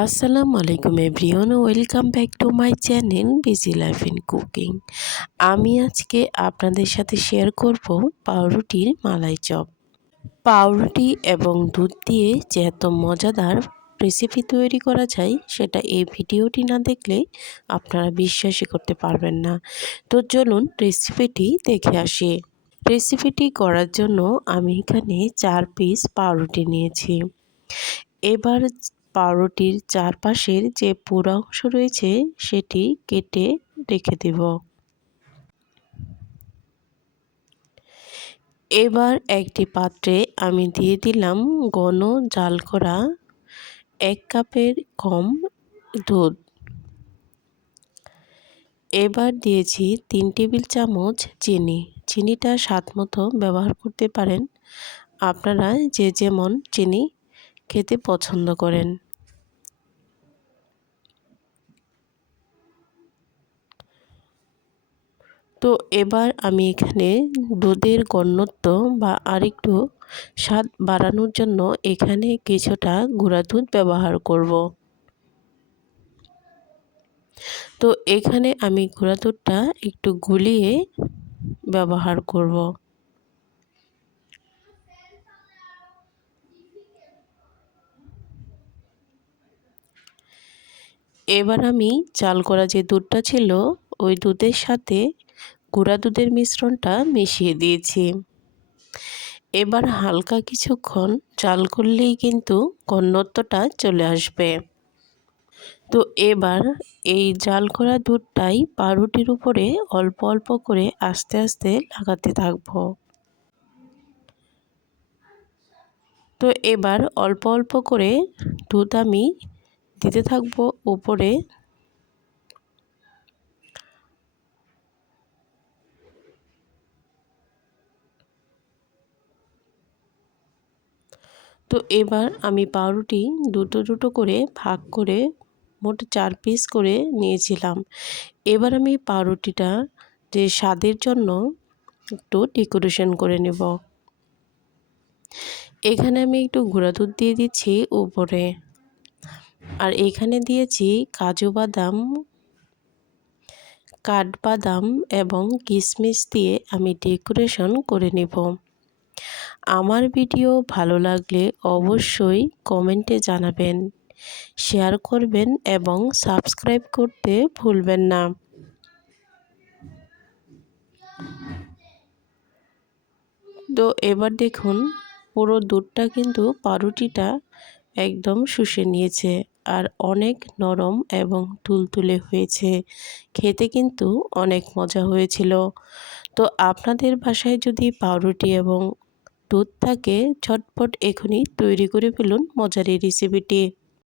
আসসালামু আলাইকুম everyone welcome back to my channel busy life in cooking আমি আজকে আপনাদের সাথে শেয়ার করব পাউরুটির মালাই চপ। পাউরুটি এবং দুধ দিয়ে যে এত মজাদার রেসিপি তৈরি করা যায়, সেটা এই ভিডিওটি না দেখলে আপনারা বিশ্বাসই করতে পারবেন না। তো চলুন রেসিপিটি দেখে আসি। রেসিপিটি করার জন্য আমি এখানে চার পিস পাউরুটি নিয়েছি। এবার পাউরুটির চারপাশের যে পুরো অংশ রয়েছে, সেটি কেটে রেখে দেব। এবার একটি পাত্রে আমি দিয়ে দিলাম ঘন জাল করা এক কাপের কম দুধ। এবার দিয়েছি তিন টেবিল চামচ চিনি। চিনিটা স্বাদ মতো ব্যবহার করতে পারেন। আপনারা যে যেমন চিনি খেতে পছন্দ করেন। তো এবার আমি এখানে দুধের গণ্যত্ব বা আরেকটু স্বাদ বাড়ানোর জন্য এখানে কিছুটা গুঁড়া দুধ ব্যবহার করব। তো এখানে আমি গুঁড়া দুধটা একটু গুলিয়ে ব্যবহার করব। এবার আমি চাল করা যে দুধটা ছিল, ওই দুধের সাথে গুঁড়া দুধের মিশ্রণটা মিশিয়ে দিয়েছি। এবার হালকা কিছুক্ষণ চাল করলেই কিন্তু ঘনত্বটা চলে আসবে। তো এবার এই জাল করা দুধটাই পাউরুটির উপরে অল্প অল্প করে আস্তে আস্তে লাগাতে থাকব। তো এবার অল্প অল্প করে দুধ আমি দিতে থাকব উপরে তো এবার আমি পাউরুটি দুটো দুটো করে ভাগ করে মোট চার পিস করে নিয়েছিলাম। এবার আমি পাউরুটিটা যে স্বাদের জন্য একটু ডেকোরেশন করে নেব। এখানে আমি একটু গুঁড়া দুধ দিয়ে দিচ্ছি উপরে। আর এখানে দিয়েছি কাজু বাদাম কাঠবাদাম এবং কিশমিশ দিয়ে আমি ডেকোরেশন করে নেব। আমার ভিডিও ভালো লাগলে অবশ্যই কমেন্টে জানাবেন, শেয়ার করবেন এবং সাবস্ক্রাইব করতে ভুলবেন না। তো এবার দেখুন, পুরো দুধটা কিন্তু পাউরুটিটা একদম শুষে নিয়েছে আর অনেক নরম এবং তুলতুলে হয়েছে। খেতে কিন্তু অনেক মজা হয়েছিল। তো আপনাদের বাসায় যদি পাউরুটি এবং দুধ থাকে ঝটপট এখনই তৈরি করে ফেলুন মজার রেসিপিটি